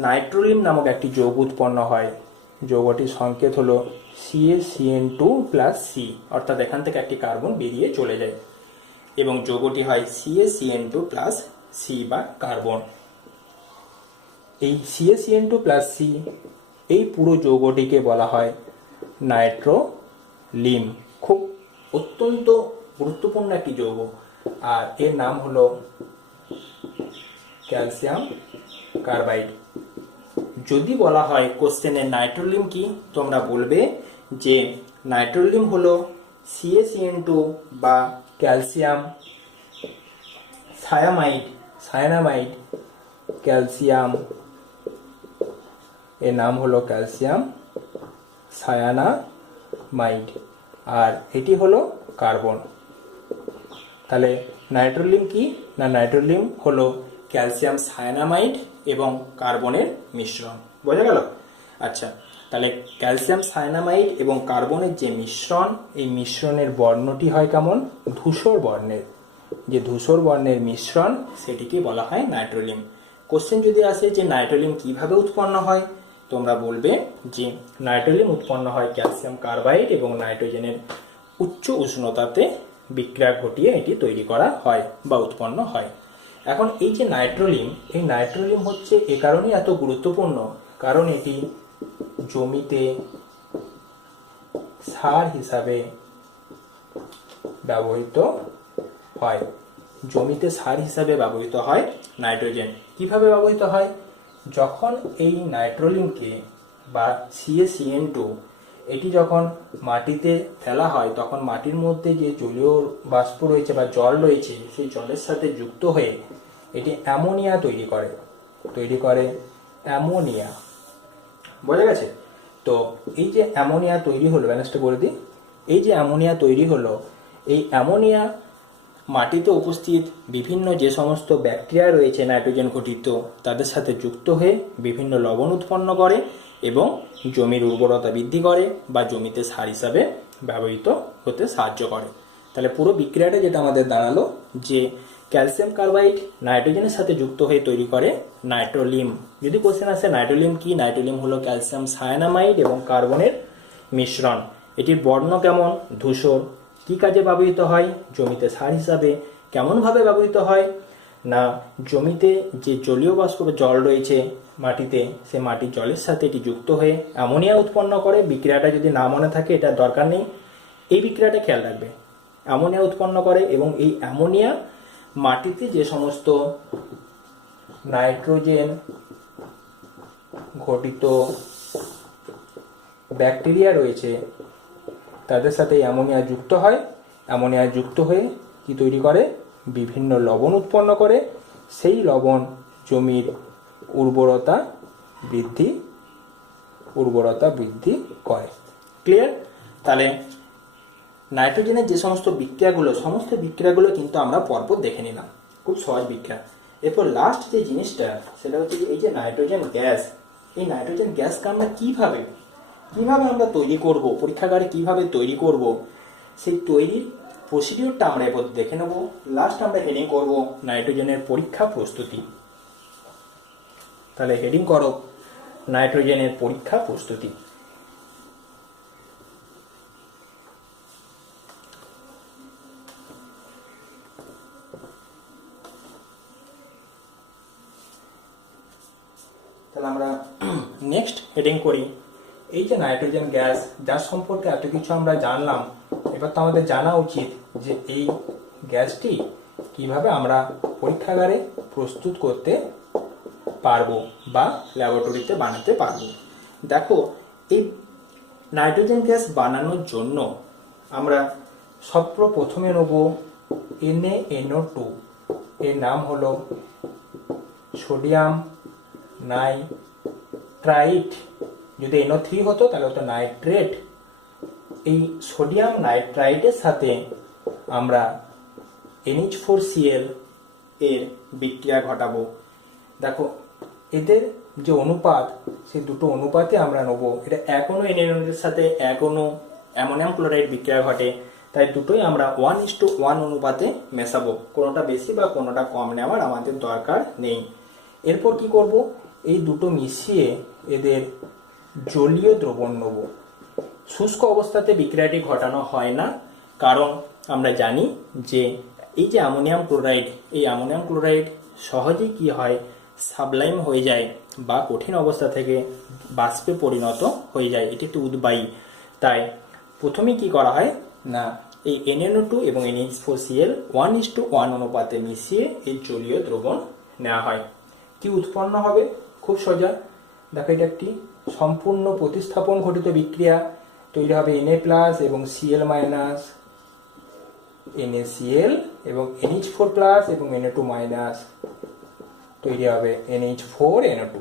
নাইট্রোলিম নামক একটি যৌগ উৎপন্ন হয়। যৌগটির সংকেত হলো CaCN2+C, অর্থাৎ এখান থেকে একটি কার্বন বেরিয়ে চলে যায় এবং যৌগটি হয় CaCN2+C বা কার্বন। এই CaCN2+C, এই পুরো যৌগটিকে বলা হয় নাইট্রোলিম। খুব অত্যন্ত গুরুত্বপূর্ণ একটি যৌগ, আর এর নাম হলো ক্যালসিয়াম কার্বাইড। যদি বলা হয় কোশ্চেনে নাইট্রোলিম কি, তোমরা বলবে যে নাইট্রোলিম হলো CaCN2 বা ক্যালসিয়াম সায়ানামাইড। ক্যালসিয়াম, এর নাম হলো ক্যালসিয়াম সায়ানামাইড, আর এটি হলো কার্বন। তাহলে নাইট্রোলিম কি না, নাইট্রোলিম হলো ক্যালসিয়াম সায়ানামাইড এবং কার্বনের মিশ্রণ। বোঝা গেল? আচ্ছা, তাহলে ক্যালসিয়াম সায়ানামাইড এবং কার্বনের যে মিশ্রণ, এই মিশ্রণের বর্ণটি হয় কেমন? ধূসর বর্ণের। যে ধূসর বর্ণের মিশ্রণ, সেটিকে বলা হয় নাইট্রোলিম। কোশ্চেন যদি আসে যে নাইট্রোলিম কিভাবে উৎপন্ন হয়, তোমরা বলবে যে নাইট্রোলিম উৎপন্ন হয় ক্যালসিয়াম কার্বাইড এবং নাইট্রোজেনের উচ্চ উষ্ণতাতে বিক্রিয়া ঘটিয়ে এটি তৈরি করা হয় বা উৎপন্ন হয়। এখন এই যে নাইট্রোলিম, এই নাইট্রোলিম হচ্ছে এ কারণেই এত গুরুত্বপূর্ণ, কারণ এটি জমিতে সার হিসাবে ব্যবহৃত হয়। জমিতে সার হিসাবে ব্যবহৃত হয় নাইট্রোজেন। কিভাবে ব্যবহৃত হয়? যখন এই নাইট্রোলিনকে বা CaCN2 এটি যখন মাটিতে ফেলা হয় তখন মাটির মধ্যে যে জলীয় বাষ্প রয়েছে বা জল রয়েছে সেই জলের সাথে যুক্ত হয়ে এটি অ্যামোনিয়া তৈরি করে অ্যামোনিয়া। বোঝা গেছে? তো এই যে অ্যামোনিয়া তৈরি হলো, ব্যালেন্সটা করে দিই, এই যে অ্যামোনিয়া তৈরি হলো, এই অ্যামোনিয়া মাটিতে উপস্থিত বিভিন্ন যে সমস্ত ব্যাকটেরিয়া রয়েছে নাইট্রোজেন ঘটিত তাদের সাথে যুক্ত হয়ে বিভিন্ন লবণ উৎপন্ন করে এবং জমির উর্বরতা বৃদ্ধি করে বা জমিতে সার হিসাবে ব্যবহৃত হতে সাহায্য করে। তাহলে পুরো বিক্রিয়াটা যেটা আমাদের দাঁড়ালো যে ক্যালসিয়াম কার্বাইড নাইট্রোজেনের সাথে যুক্ত হয়ে তৈরি করে নাইট্রোলিম। যদি কোশ্চেন আসে নাইট্রোলিম কি, নাইট্রোলিম হলো ক্যালসিয়াম সায়ানামাইড এবং কার্বনের মিশ্রণ। এটির বর্ণ কেমন? ধূসর। কি কাজে ব্যবহৃত হয়? জমিতে সার হিসাবে। কেমনভাবে ব্যবহৃত হয় না, জমিতে যে জলীয় বাষ্প জল রয়েছে মাটিতে, সে মাটির জলের সাথে এটি যুক্ত হয়ে অ্যামোনিয়া উৎপন্ন করে। বিক্রিয়াটা যদি না মনে থাকে এটা দরকার নেই, এই বিক্রিয়াটা খেয়াল রাখবে। অ্যামোনিয়া উৎপন্ন করে এবং এই অ্যামোনিয়া মাটিতে যে সমস্ত নাইট্রোজেন ঘটিত ব্যাকটেরিয়া রয়েছে তাদের সাথে অ্যামোনিয়া যুক্ত হয়। অ্যামোনিয়া যুক্ত হয়ে কি তৈরি করে? বিভিন্ন লবণ উৎপন্ন করে। সেই লবণ জমির উর্বরতা বৃদ্ধি করে। ক্লিয়ার? তাহলে নাইট্রোজেনের যে সমস্ত বিক্রিয়াগুলো, সমস্ত বিক্রিয়াগুলো কিন্তু আমরা পরপর দেখে নিলাম, খুব সহজ বিক্রিয়া। এরপর লাস্ট যে জিনিসটা সেটা হচ্ছে যে এই যে নাইট্রোজেন গ্যাস, এই নাইট্রোজেন গ্যাসকে আমরা কিভাবে আমরা তৈরি করব, পরীক্ষাগারে কিভাবে তৈরি করব, সেই তৈরির প্রসিডিওরটা আমরা এবার দেখে নেব। লাস্ট আমরা হেডিং করব নাইট্রোজেনের পরীক্ষা প্রস্তুতি। তাহলে হেডিং করো নাইট্রোজেনের পরীক্ষা প্রস্তুতি। তাহলে আমরা নেক্সট হেডিং করি এই যে নাইট্রোজেন গ্যাস, যার সম্পর্কে এত কিছু আমরা জানলাম, এবার তো আমাদের জানা উচিত যে এই গ্যাসটি কিভাবে আমরা পরীক্ষাগারে প্রস্তুত করতে পারবো বা ল্যাবরেটরিতে বানাতে পারবো। দেখো, এই নাইট্রোজেন গ্যাস বানানোর জন্য আমরা সর্বপ্রথমে নেব NaNO2, এর নাম হলো সোডিয়াম নাইট্রাইট। যদি NO3 হতো তাহলে হতো নাইট্রেট। এই সোডিয়াম নাইট্রাইটের সাথে আমরা NH4Cl এর বিক্রিয়া ঘটাবো। দেখো, এদের যে অনুপাত, সেই দুটো অনুপাতে আমরা নেব। এটা 1 অণু NaNO এর সাথে 1 অণু অ্যামোনিয়াম ক্লোরাইড বিক্রিয়া ঘটে, তাই দুটোই আমরা 1:1 অনুপাতে মেশাবো। কোনোটা বেশি বা কোনোটা কম নেওয়ার আমাদের দরকার নেই। এরপর কি করব? এই দুটো মিশিয়ে এদের জলীয় দ্রবণ নেব। শুষ্ক অবস্থাতে বিক্রিয়াটি ঘটানো হয় না, কারণ আমরা জানি যে এই যে অ্যামোনিয়াম ক্লোরাইড, এই অ্যামোনিয়াম ক্লোরাইড সহজেই কি হয়, সাবলাইম হয়ে যায় বা কঠিন অবস্থা থেকে বাষ্পে পরিণত হয়ে যায়। এটি একটি উদ্বায়ী। তাই প্রথমে কি করা হয় না, এই NaNO2 এবং NH4Cl 1:1 অনুপাতে মিশিয়ে এই জলীয় দ্রবণ নেওয়া হয়। কি উৎপন্ন হবে? খুব সোজা। দেখো, এটা একটি সম্পূর্ণ প্রতিস্থাপন ঘটিত বিক্রিয়া। তৈরি হবে Na+ এবং Cl- NaCl এবং NH4+ এবং Na2- তৈরি হবে NH4NO2।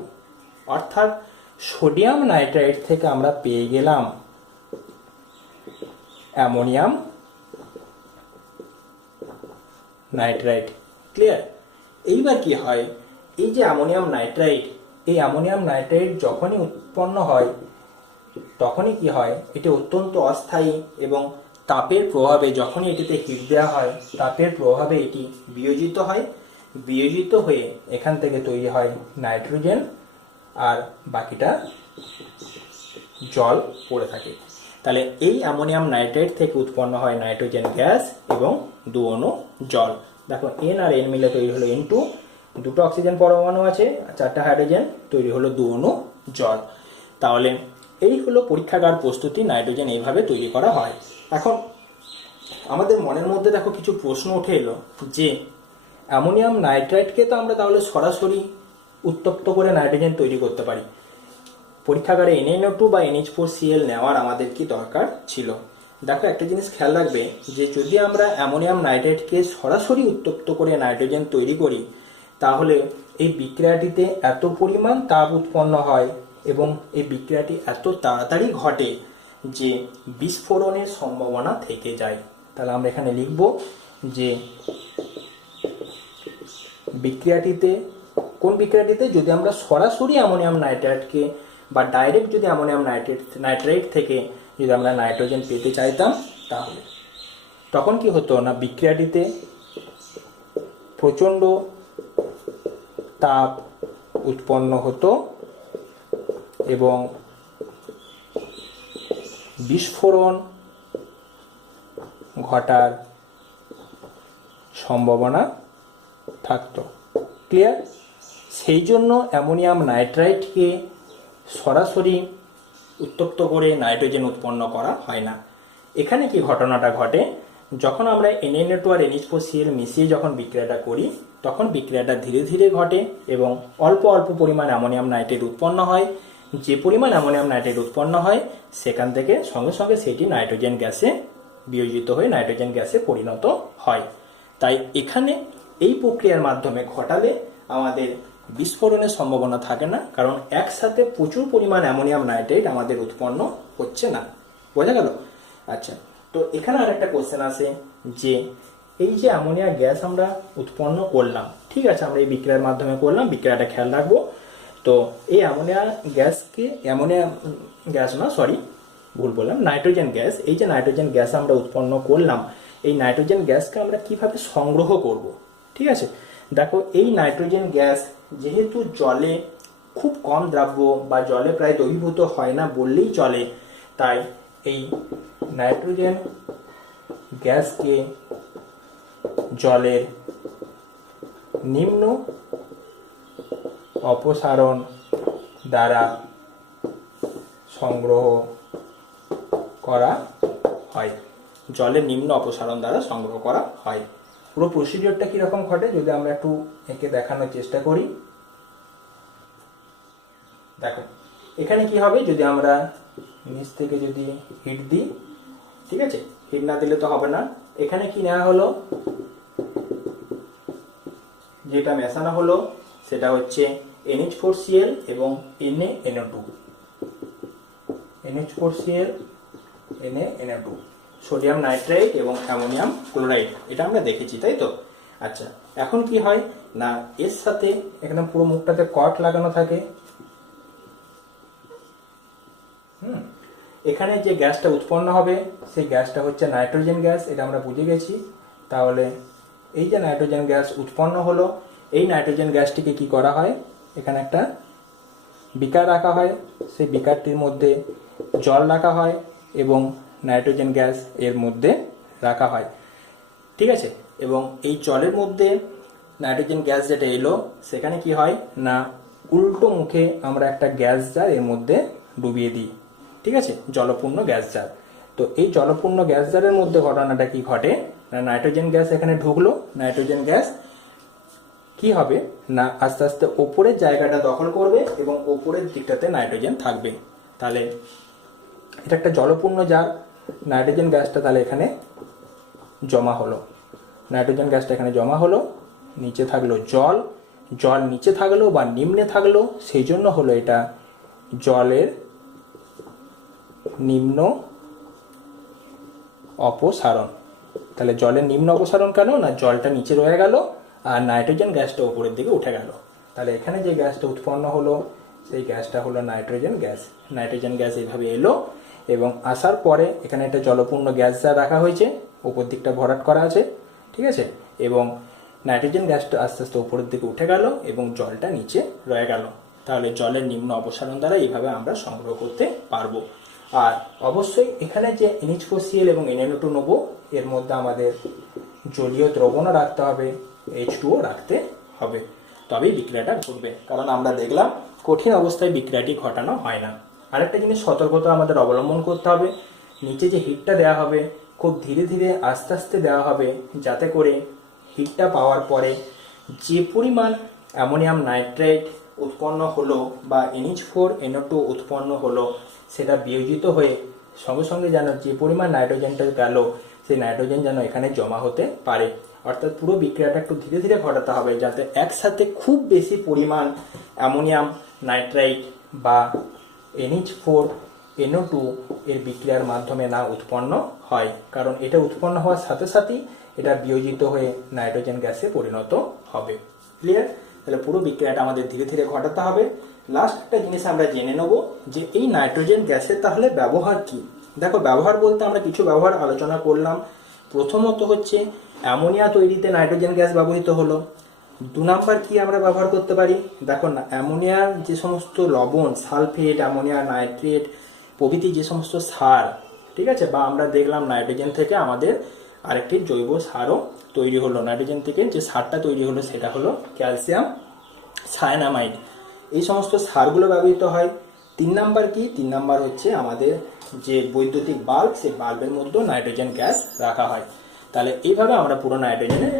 অর্থাৎ সোডিয়াম নাইট্রাইট থেকে আমরা পেয়ে গেলাম অ্যামোনিয়াম নাইট্রাইট। ক্লিয়ার? এইবার কি হয়, এই যে অ্যামোনিয়াম নাইট্রাইট, এই অ্যামোনিয়াম নাইট্রাইট যখনই উৎপন্ন হয় তখনই কি হয়, এটি অত্যন্ত অস্থায়ী এবং তাপের প্রভাবে, যখনই এটিতে হিট দেওয়া হয় তাপের প্রভাবে এটি বিয়োজিত হয়। বিয়োজিত হয়ে এখান থেকে তৈরি হয় নাইট্রোজেন, আর বাকিটা জল পড়ে থাকে। তাহলে এই অ্যামোনিয়াম নাইট্রাইট থেকে উৎপন্ন হয় নাইট্রোজেন গ্যাস এবং 2 অণু জল। দেখো, N আর N মিলে তৈরি হলো N2, দুটো অক্সিজেন পরমাণু আছে, 4টা হাইড্রোজেন, তৈরি হলো 2 অণু জল। তাহলে এই হলো পরীক্ষাগার প্রস্তুতি। নাইট্রোজেন এইভাবে তৈরি করা হয়। এখন আমাদের মনের মধ্যে দেখো কিছু প্রশ্ন উঠে এলো যে অ্যামোনিয়াম নাইট্রাইটকে তো আমরা তাহলে সরাসরি উত্তপ্ত করে নাইট্রোজেন তৈরি করতে পারি। পরীক্ষাগারে NaNO2 বা NH4Cl নেওয়ার আমাদের কি দরকার ছিল? দেখো একটা জিনিস খেয়াল রাখবে যে যদি আমরা অ্যামোনিয়াম নাইট্রেটকে সরাসরি উত্তপ্ত করে নাইট্রোজেন তৈরি করি তাহলে এই বিক্রিয়াটিতে এত পরিমাণ তাপ উৎপন্ন হয় এবং এই বিক্রিয়াটি এত তাড়াতাড়ি ঘটে যে বিস্ফোরণের সম্ভাবনা থেকে যায়। তাহলে আমরা এখানে লিখব যে বিক্রিয়াটিতে, কোন বিক্রিয়াটিতে যদি আমরা সরাসরি অ্যামোনিয়াম নাইট্রেটকে বা ডাইরেক্ট যদি অ্যামোনিয়াম নাইট্রেট থেকে যদি আমরা নাইট্রোজেন পেতে চাইতাম তাহলে তখন কি হতো না, বিক্রিয়াটিতে প্রচণ্ড তাপ উৎপন্ন হতো এবং বিস্ফোরণ ঘটার সম্ভাবনা থাকতো। ক্লিয়ার? সেই জন্য অ্যামোনিয়াম নাইট্রাইটকে সরাসরি উত্তপ্ত করে নাইট্রোজেন উৎপন্ন করা হয় না। এখানে কি ঘটনাটা ঘটে, যখন আমরা NaNO2 আর NH4Cl মিশিয়ে যখন বিক্রিয়াটা করি তখন বিক্রিয়াটা ধীরে ধীরে ঘটে এবং অল্প অল্প পরিমাণ অ্যামোনিয়াম নাইট্রেট উৎপন্ন হয়। যে পরিমাণ অ্যামোনিয়াম নাইট্রেট উৎপন্ন হয় সেখান থেকে সঙ্গে সঙ্গে সেটি নাইট্রোজেন গ্যাসে বিয়োজিত হয়ে নাইট্রোজেন গ্যাসে পরিণত হয়। তাই এখানে এই প্রক্রিয়ার মাধ্যমে ঘটালে আমাদের বিস্ফোরণের সম্ভাবনা থাকে না, কারণ একসাথে প্রচুর পরিমাণ অ্যামোনিয়াম নাইট্রেট আমাদের উৎপন্ন হচ্ছে না। বোঝা গেল? আচ্ছা, তো এখানে আরেকটা কোশ্চেন আসে যে এই যে অ্যামোনিয়া গ্যাস আমরা উৎপন্ন করলাম, ঠিক আছে, আমরা এই বিক্রিয়ার মাধ্যমে করলাম, বিক্রিয়াটা খেয়াল রাখবো। তো এই অ্যামোনিয়া গ্যাস না, সরি ভুল বললাম, নাইট্রোজেন গ্যাস, এই যে নাইট্রোজেন গ্যাস আমরা উৎপন্ন করলাম এই নাইট্রোজেন গ্যাসকে আমরা কিভাবে সংগ্রহ করব? ঠিক আছে, দেখো এই নাইট্রোজেন গ্যাস যেহেতু জলে খুব কম দ্রাব্য বা জলে প্রায় দ্রবীভূত হয় না বললেই চলে, তাই এই নাইট্রোজেন গ্যাসকে জলের নিম্ন অপসারণ দ্বারা সংগ্রহ করা হয়। জলের নিম্ন অপসারণ দ্বারা সংগ্রহ করা হয়। পুরো প্রসিডিওরটা কিরকম ঘটে যদি আমরা একটু এঁকে দেখানোর চেষ্টা করি। দেখো এখানে কি হবে, যদি আমরা নিচ থেকে যদি হিট দিই, ঠিক আছে, হিট না দিলে তো হবে না। এখানে কি নেওয়া হলো, যেটা মেশানো হলো সেটা হচ্ছে NH4Cl এবং NaNO2, NH4Cl NaNO2, sodium nitrate এবং অ্যামোনিয়াম ক্লোরাইড, এটা আমরা দেখেছি, তাই তো? আচ্ছা, এখন কি হয় না, এর সাথে একদম পুরো মুখটাতে কট লাগানো থাকে। এখানে যে গ্যাসটা উৎপন্ন হবে সেই গ্যাসটা হচ্ছে নাইট্রোজেন গ্যাস, এটা আমরা বুঝে গেছি। তাহলে এই যে নাইট্রোজেন গ্যাস উৎপন্ন হলো, এই নাইট্রোজেন গ্যাসটিকে কি করা হয়, এখানে একটা বিকার রাখা হয়, সেই বিকারটির মধ্যে জল রাখা হয় এবং নাইট্রোজেন গ্যাস এর মধ্যে রাখা হয়, ঠিক আছে। এবং এই জলের মধ্যে নাইট্রোজেন গ্যাস যেটা এলো সেখানে কি হয় না, উল্টো মুখে আমরা একটা গ্যাস জার এর মধ্যে ডুবিয়ে দিই, ঠিক আছে, জলপূর্ণ গ্যাস জার। তো এই জলপূর্ণ গ্যাস জারের মধ্যে ঘটনাটা কি ঘটে না, নাইট্রোজেন গ্যাস এখানে ঢুকলো, নাইট্রোজেন গ্যাস কি হবে না আস্তে আস্তে ওপরের জায়গাটা দখল করবে এবং ওপরের দিকটাতে নাইট্রোজেন থাকবে। তাহলে এটা একটা জলপূর্ণ জার, নাইট্রোজেন গ্যাসটা তাহলে এখানে জমা হলো, নাইট্রোজেন গ্যাসটা এখানে জমা হলো, নিচে থাকলো জল, জল নিচে থাকলো বা নিম্নে থাকলো, সেই জন্য হলো এটা জলের নিম্ন অপসারণ। তাহলে জলের নিম্ন অপসারণ কেন না, জলটা নিচে রয়ে গেল আর নাইট্রোজেন গ্যাসটা উপরের দিকে উঠে গেল। তাহলে এখানে যে গ্যাসটা উৎপন্ন হলো সেই গ্যাসটা হলো নাইট্রোজেন গ্যাস। নাইট্রোজেন গ্যাস এইভাবে এলো এবং আসার পরে এখানে একটা জলপূর্ণ গ্যাস জার রাখা হয়েছে, উপর দিকটা ভরাট করা আছে, ঠিক আছে, এবং নাইট্রোজেন গ্যাসটা আস্তে আস্তে উপরের দিকে উঠে গেল এবং জলটা নিচে রয়ে গেল। তাহলে জলের নিম্ন অপসারণ দ্বারা এইভাবে আমরা সংগ্রহ করতে পারবো। আর অবশ্যই এখানে যে NH4Cl এবং NaNO2 নেবো এর মধ্যে আমাদের জলীয় দ্রবণও রাখতে হবে, H2O রাখতে হবে, তবেই বিক্রিয়াটা ঘটবে। কারণ আমরা দেখলাম কঠিন অবস্থায় বিক্রিয়াটি ঘটানো হয় না। আরেকটা জিনিস সতর্কতা আমাদের অবলম্বন করতে হবে, নিচে যে হিটটা দেওয়া হবে খুব ধীরে ধীরে আস্তে আস্তে দেওয়া হবে, যাতে করে হিটটা পাওয়ার পরে যে পরিমাণ অ্যামোনিয়াম নাইট্রেট উৎপন্ন হলো বা NH4NO2 উৎপন্ন হলো সেটা বিয়োজিত হয়ে সঙ্গে সঙ্গে যেন যে পরিমাণ নাইট্রোজেনটা গেল সেই নাইট্রোজেন যেন এখানে জমা হতে পারে। অর্থাৎ পুরো বিক্রিয়াটা একটু ধীরে ধীরে ঘটাতে হবে যাতে একসাথে খুব বেশি পরিমাণ অ্যামোনিয়াম নাইট্রাইট বা NH4NO2 এর বিক্রিয়ার মাধ্যমে না উৎপন্ন হয়, কারণ এটা উৎপন্ন হওয়ার সাথে সাথেই এটা বিয়োজিত হয়ে নাইট্রোজেন গ্যাসে পরিণত হবে। ক্লিয়ার? তাহলে পুরো বিক্রিয়াটা আমাদের ধীরে ধীরে ঘটাতে হবে। লাস্ট একটা জিনিস আমরা জেনে নেব যে এই নাইট্রোজেন গ্যাসের তাহলে ব্যবহার কি। দেখো, ব্যবহার বলতে আমরা কিছু ব্যবহার আলোচনা করলাম। প্রথমত হচ্ছে অ্যামোনিয়া তৈরিতে নাইট্রোজেন গ্যাস ব্যবহৃত হলো। 2 নাম্বার কি আমরা ব্যবহার করতে পারি, দেখো না, অ্যামোনিয়ার যে সমস্ত লবণ, সালফেট, অ্যামোনিয়া নাইট্রেট প্রভৃতি যে সমস্ত সার, ঠিক আছে, বা আমরা দেখলাম নাইট্রোজেন থেকে আমাদের আরেকটি জৈব সারও তৈরি হলো। নাইট্রোজেন থেকে যে সারটা তৈরি হলো সেটা হলো ক্যালসিয়াম সায়ানামাইড। এই সমস্ত সারগুলো ব্যবহৃত হয়। 3 নাম্বার কি, 3 নাম্বার হচ্ছে আমাদের যে বৈদ্যুতিক বাল্ব, সেই বাল্বের মধ্যেও নাইট্রোজেন গ্যাস রাখা হয়। তাহলে এইভাবে আমরা পুরো নাইট্রোজেনের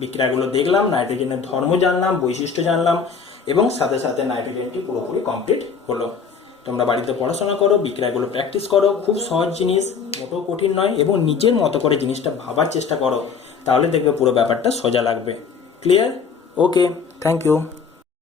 বিক্রিয়াগুলো দেখলাম, নাইট্রোজেনের ধর্ম জানলাম, বৈশিষ্ট্য জানলাম, এবং সাথে সাথে নাইট্রোজেনটি পুরোপুরি কমপ্লিট হলো। তোমরা বাড়িতে পড়াশোনা করো, বিক্রিয়াগুলো প্র্যাকটিস করো, খুব সহজ জিনিস, মোটেও কঠিন নয়, এবং নিজের মতো করে জিনিসটা ভাবার চেষ্টা করো, তাহলে দেখবে পুরো ব্যাপারটা সোজা লাগবে। ক্লিয়ার? Okay, thank you.